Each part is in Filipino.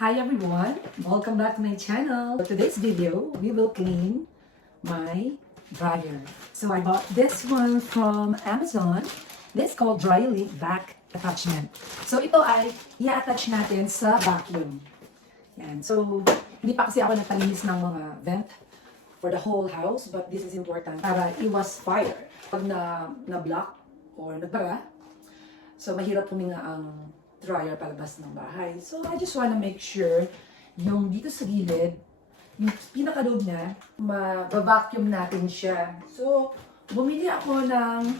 Hi everyone, welcome back to my channel. For today's video, we will clean my dryer. So I bought this one from Amazon. This is called Dry Leak Back Attachment. So ito ay i-attach natin sa vacuum. Yan. So hindi pa kasi ako nagpalinis ng mga vent for the whole house, but this is important para iwas fire. Pag na-block or nagbara, so mahirap huminga ang dryer palabas ng bahay. So, I just wanna make sure yung dito sa gilid, yung pinaka-load niya, ma-vacuum natin siya. So, bumili ako ng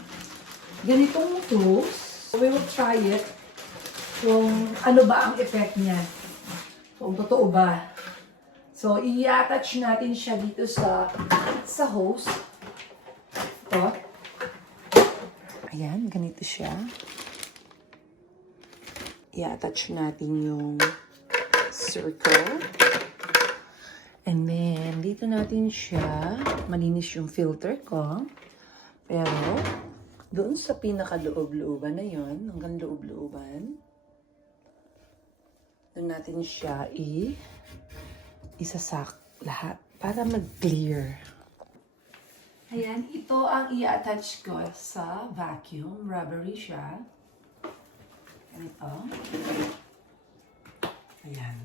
ganitong tools. So, we will try it kung ano ba ang effect niya. Kung totoo ba. So, i-attach natin siya dito sa hose. Ito. Ayan, ganito siya. I-attach natin yung circle. And then, dito natin siya. Malinis yung filter ko. Pero, doon sa pinaka-loob-looban na yon, hanggang loob-looban, doon natin siya isasak lahat para mag-clear. Ayan, ito ang i-attach ko sa vacuum. Rubbery siya. Ito. Ayan.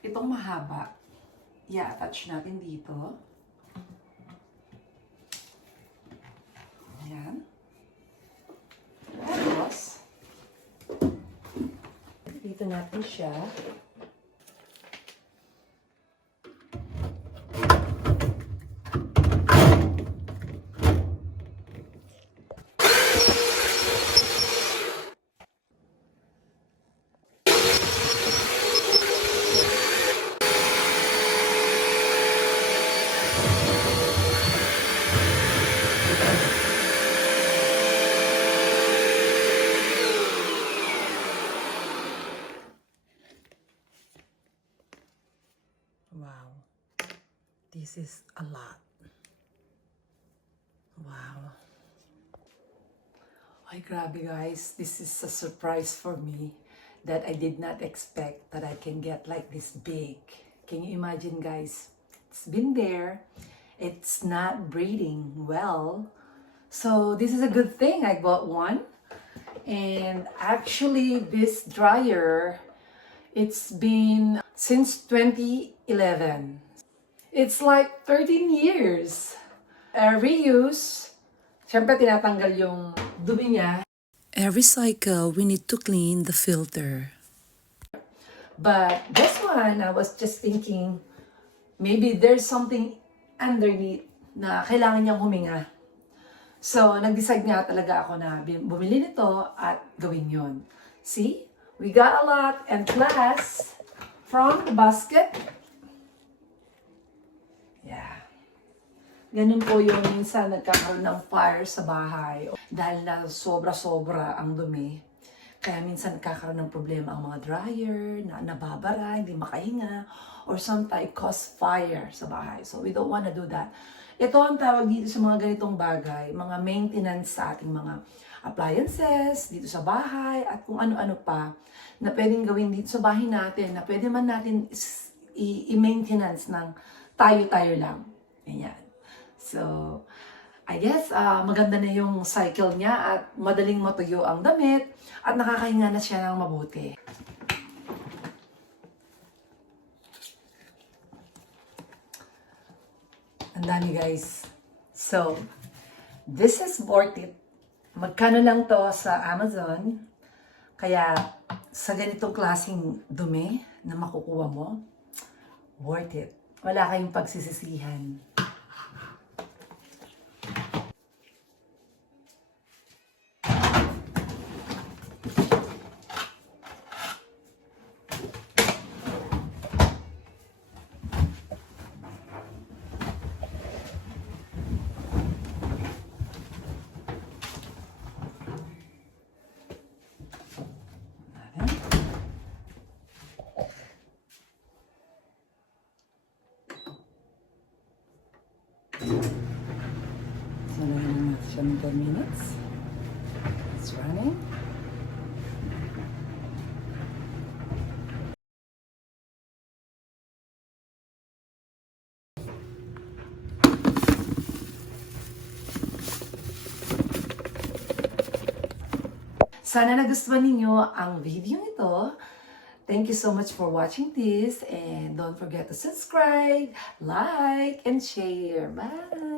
Itong mahaba, i-attach natin dito. Ayan. Tapos, dito natin siya. Wow, this is a lot. Wow. Ay, grabe guys, this is a surprise for me that I did not expect that I can get like this big. Can you imagine guys? It's been there. It's not breathing well. So this is a good thing I bought one. And actually this dryer, it's been since 2011. It's like 13 years. Reuse. Siyempre, tinatanggal yung dumi niya. Every cycle, we need to clean the filter. But this one, I was just thinking, maybe there's something underneath na kailangan niyang huminga. So, nag-decide nga talaga ako na bumili nito at gawin yon. See? We got a lot, and plus, from the basket, yeah. Ganun po yung minsan nagkakaroon ng fire sa bahay dahil na sobra-sobra ang dumi. Kaya minsan nagkakaroon ng problema ang mga dryer, na nababara, hindi makahinga, or sometimes cause fire sa bahay. So we don't want to do that. Ito ang tawag dito sa mga ganitong bagay, mga maintenance sa ating mga appliances, dito sa bahay, at kung ano-ano pa na pwedeng gawin dito sa bahay natin, na pwede man natin i-maintenance ng tayo-tayo lang. Ganyan. So, I guess maganda na yung cycle niya at madaling matuyo ang damit at nakakahinga na siya ng mabuti. Ang dami guys. So, this is worth it. Magkano lang to sa Amazon. Kaya, sa ganitong klaseng dumi na makukuha mo, worth it. Wala kayong pagsisisihan. So, naging natin siya ng 10 minutes. It's running. Sana nagustuhan ninyo ang video ito. Thank you so much for watching this and don't forget to subscribe, like, and share. Bye!